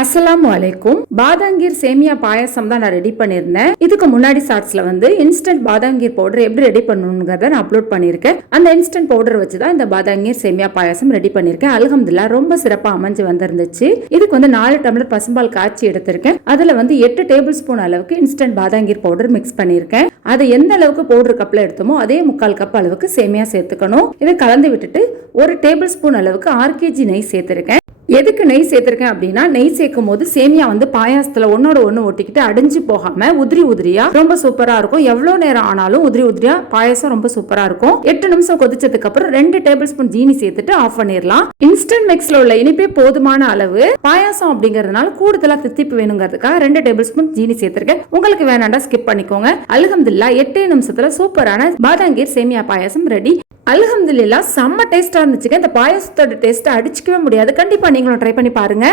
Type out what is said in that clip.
அஸ்ஸலாமு அலைக்கும். பாதாங்கீர் சேமியா பாயாசம் தான் நான் ரெடி பண்ணியிருந்தேன். இதுக்கு முன்னாடி ஷார்ட்ஸ்ல இன்ஸ்டன்ட் பாதாங்கீர் பவுடர் எப்படி ரெடி பண்ணணுங்கிறத நான் அப்லோட் பண்ணியிருக்கேன். அந்த இன்ஸ்டன்ட் பவுடர் வச்சு தான் இந்த பாதாங்கீர் சேமியா பாயாசம் ரெடி பண்ணியிருக்கேன். அல்ஹம்துலில்லாஹ் ரொம்ப சிறப்பா அமைஞ்சு வந்திருந்துச்சு. இதுக்கு 4 டம்ளர் பசும்பால் காய்ச்சி எடுத்திருக்கேன். அதுல 8 டேபிள் ஸ்பூன் அளவுக்கு இன்ஸ்டன்ட் பாதாங்கீர் பவுடர் மிக்ஸ் பண்ணியிருக்கேன். அதை எந்த அளவுக்கு பவுடர் கப்ல எடுத்தோமோ அதே 3/4 கப் அளவுக்கு சேமியா சேர்த்துக்கணும். இதை கலந்து விட்டுட்டு 1 டேபிள் ஸ்பூன் அளவுக்கு RKG நெய் சேர்த்திருக்கேன். எதுக்கு நெய் சேர்த்திருக்கேன் அப்படின்னா, நெய் சேர்க்கும் போது சேமியா பாயாசத்துல ஒன்னோட ஒண்ணு ஒட்டிக்கிட்டு அடிஞ்சு போகாம உதிரி உதிரியா ரொம்ப சூப்பரா இருக்கும். எவ்வளவு நேரம் ஆனாலும் உதிரி உதிரியா பாயாசம் ரொம்ப சூப்பரா இருக்கும். 8 நிமிஷம் கொதிச்சதுக்கு அப்புறம் 2 டேபிள் ஸ்பூன் ஜீனி சேர்த்துட்டு ஆஃப் பண்ணிடலாம். இன்ஸ்டன்ட் மிக்ஸ்ல உள்ள இனிப்பே போதுமான அளவு. பாயாசம் அப்படிங்கறதுனால கூடுதலா தித்திப்பு வேணுங்கிறதுக்காக 2 டேபிள் ஸ்பூன் ஜீனி சேர்த்திருக்கேன். உங்களுக்கு வேணாண்டா ஸ்கிப் பண்ணிக்கோங்க. அல்ஹம்துலில்லாஹ் 8 நிமிஷத்துல சூப்பரான பாதாங்கீர் சேமியா பாயாசம் ரெடி. அல்ஹம்துலில்லாஹ் செம்ம டேஸ்டா இருந்துச்சுங்க. இந்த பாயாசத்தோட டேஸ்ட் அடிச்சுக்கவே முடியாது. கண்டிப்பா நீங்களும் ட்ரை பண்ணி பாருங்க.